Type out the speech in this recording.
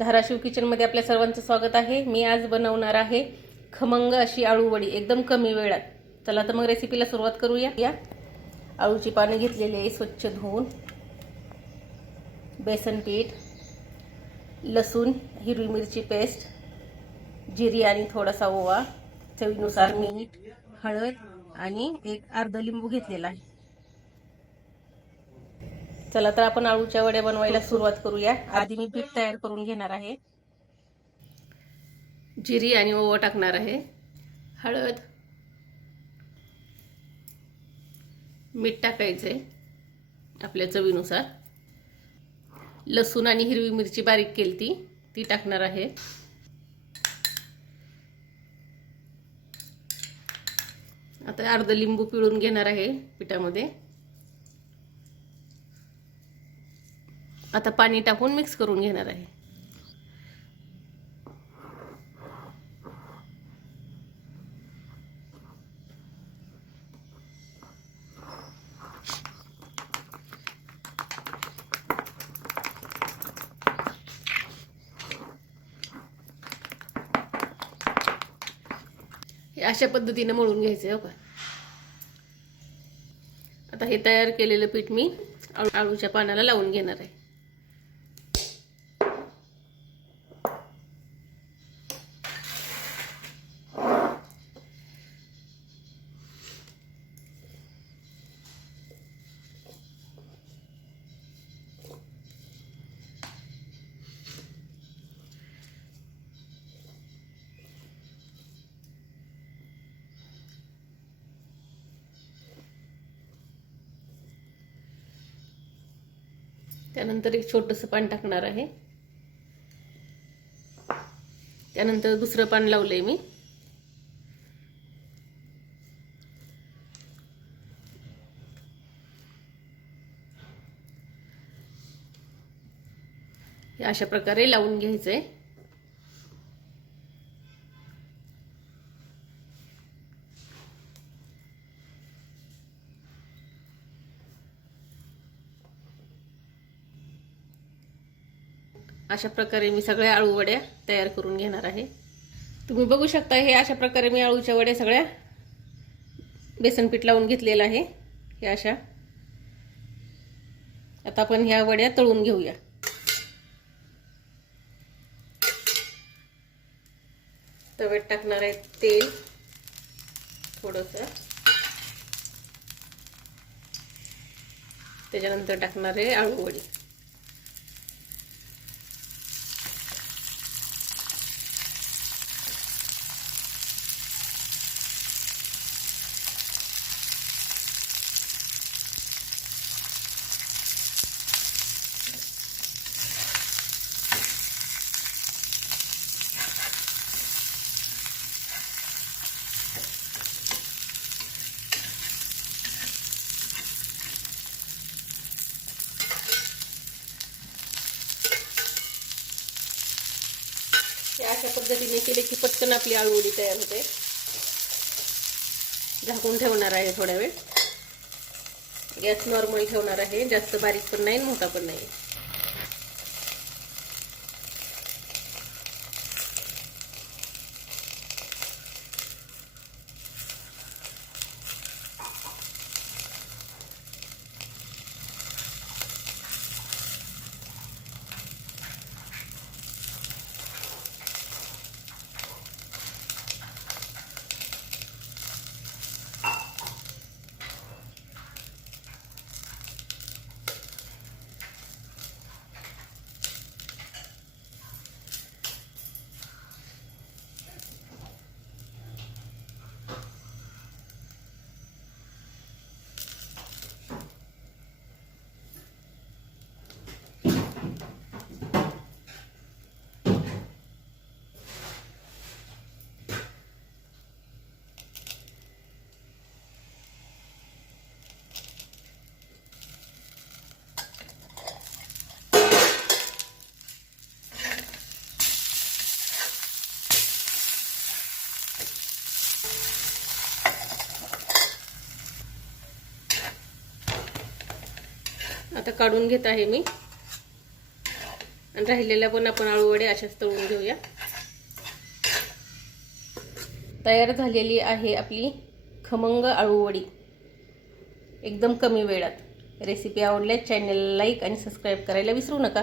धाराशिव किचनमध्ये आपल्या सर्वांचं स्वागत आहे। मी आज बनवणार आहे खमंग अशी आळू वडी एकदम कमी वेळात। चला तर मग रेसिपीला सुरुवात करूया। आळूची पाने घेतलेली आहे स्वच्छ धुवून, बेसन पीठ, लसूण, हिरवी मिरची पेस्ट, जिरी आणि थोडासा ओवा, चवीनुसार मीठ, हळद आणि एक अर्धा लिंबू घेतलेला आहे। चला तर आपण आळूच्या वड्या बनवायला सुरुवात करूया। आधी मी पीठ तयार करून घेणार आहे। जिरी आणि ओवा टाकणार आहे, हळद, मीठ टाकायचे आपल्या चवीनुसार, लसूण आणि हिरवी मिरची बारीक केली ती टाकणार आहे, आता अर्धा लिंबू पिळून घेणार आहे पिठामध्ये। आता पाणी टाकून मिक्स करून घेणार आहे। हे अशा पद्धतीने मळून घ्यायचे हो का। आता हे तयार केलेलं पीठ मी आळूच्या पानाला लावून घेणार आहे। त्यानंतर एक छोटंसं पान टाकणार आहे। त्यानंतर दुसरं पान लावलंय मी। हे अशा प्रकारे लावून घ्यायचंय। अशा प्रकारे मी सगळ्या आळू वड्या तयार करून घेणार आहे। तुम्ही बघू शकता हे अशा प्रकारे मी आळूच्या वड्या सगळ्या बेसन पीठ लावून घेतलेलं आहे। हे अशा आता आपण ह्या वड्या तळून घेऊया। तव्यात टाकणार आहे तेल थोडंसं, त्याच्यानंतर टाकणार आहे आळू वडी। अशा पद्धतीने केले की पटकन आपली आळू वडी तयार होते। झाकून ठेवणार आहे थोडा वेळ। गॅस नॉर्मल ठेवणार आहे, जास्त बारीक पण नाही मोठा पण नाही। आता काढून घेत आहे मी आणि राहिलेल्या पण आपण आळूवडे अशाच तळून घेऊया. तयार झालेली आहे आपली खमंग आळूवडी एकदम कमी वेळात. रेसिपी आवडल्यास चॅनलला लाईक आणि सबस्क्राईब करायला विसरू नका.